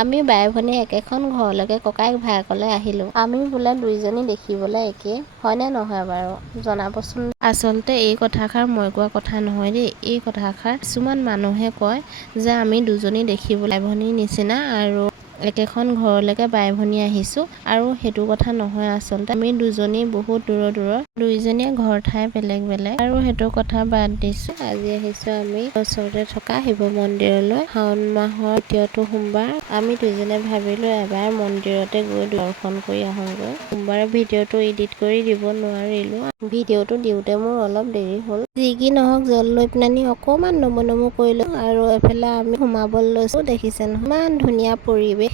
আমি বাই ভনী একেখন ঘৰলৈকে ককায়েক ভায়েকলৈ আহিলোঁ। আমি বোলে দুইজনী দেখিবলৈ একে, হয়নে নহয় বাৰু জনাবচোন। আচলতে এই কথাষাৰ মই কোৱা কথা নহয় দেই। এই কথাষাৰ কিছুমান মানুহে কয় যে আমি দুজনী দেখিবলৈ বাই ভনীৰ নিচিনা আৰু একেখন ঘৰলৈকে বাই ভনী আহিছোঁ, আৰু সেইটো কথা নহয়। আচলতে আমি দুজনী বহুত দূৰৰ দুইজনীয়ে ঘৰ ঠাই বেলেগ বেলেগ, আৰু সেইটো কথা বাদ দিছোঁ। আজি আহিছোঁ আমি ওচৰতে থকা শিৱ মন্দিৰলৈ। শাওণ মাহৰ ২য়টো সোমবাৰ। আমি দুইজনে ভাবিলোঁ এবাৰ মন্দিৰতে গৈ দৰ্শন কৰি আহোঁগৈ। সোমবাৰে ভিডিঅ'টো এডিট কৰি দিব নোৱাৰিলোঁ। ভিডিঅ'টো দিওঁতে মোৰ অলপ দেৰি হ'ল। যি কি নহওক জল লৈ পেলানি অকণমান নমু কৰিলোঁ, আৰু এফালে আমি সোমাবলৈ লৈছোঁ। দেখিছে নহয় ইমান ধুনীয়া পৰিৱেশ,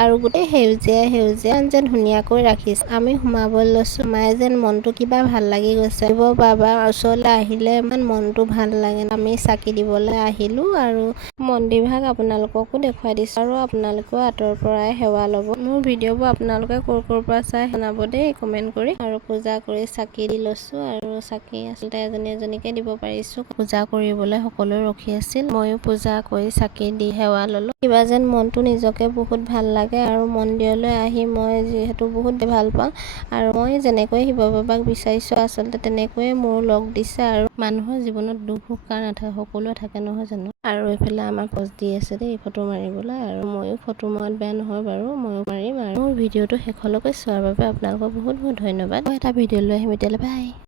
আৰু গোটেই সেউজীয়া যে ধুনীয়াকৈ ৰাখিছে। আমি সোমাবলৈ লৈছোঁ, মায়ে যেন মনটো কিবা ভাল লাগি গৈছে। শিৱ বাবাৰ ওচৰলৈ আহিলে ইমান মনটো ভাল লাগে। আমি চাকি দিবলৈ আহিলোঁ, আৰু মন্দিৰভাগ আপোনালোককো দেখুৱাই দিছোঁ, আৰু আপোনালোকেও আঁতৰৰ পৰাই সেৱা ল'ব। মোৰ ভিডিঅ'বোৰ আপোনালোকে ক'ৰ পৰা চাই জনাব দেই কমেণ্ট কৰি। আৰু পূজা কৰি চাকি দি লৈছোঁ, আৰু চাকি আচলতে এজনীকে দিব পাৰিছোঁ। পূজা কৰিবলৈ সকলো ৰখি আছিল। ময়ো পূজা কৰি চাকি দি সেৱা ল'লোঁ। কিবা যেন মনটো নিজকে বহুত ভাল লাগে, আৰু মন্দিৰলৈ আহি মই যিহেতু বহুত ভাল পাওঁ, আৰু মই যেনেকৈ শিৱ বাবাক বিচাৰিছোঁ আচলতে তেনেকৈয়ে মোৰ লগ দিছে। আৰু মানুহৰ জীৱনত দুখ সুখ কাৰ নাথাকে, সকলোৱে থাকে নহয় জানো। আৰু এইফালে আমাৰ পজ দি আছে দেই ফটো মাৰিবলৈ, আৰু ময়ো ফটো মৰাত বেয়া নহয় বাৰু, ময়ো মাৰিম। আৰু মোৰ ভিডিঅ'টো শেষলৈকে চোৱাৰ বাবে আপোনালোকক বহুত ধন্যবাদ। মই এটা ভিডিঅ' লৈ আহিম এতিয়ালৈ, বাই।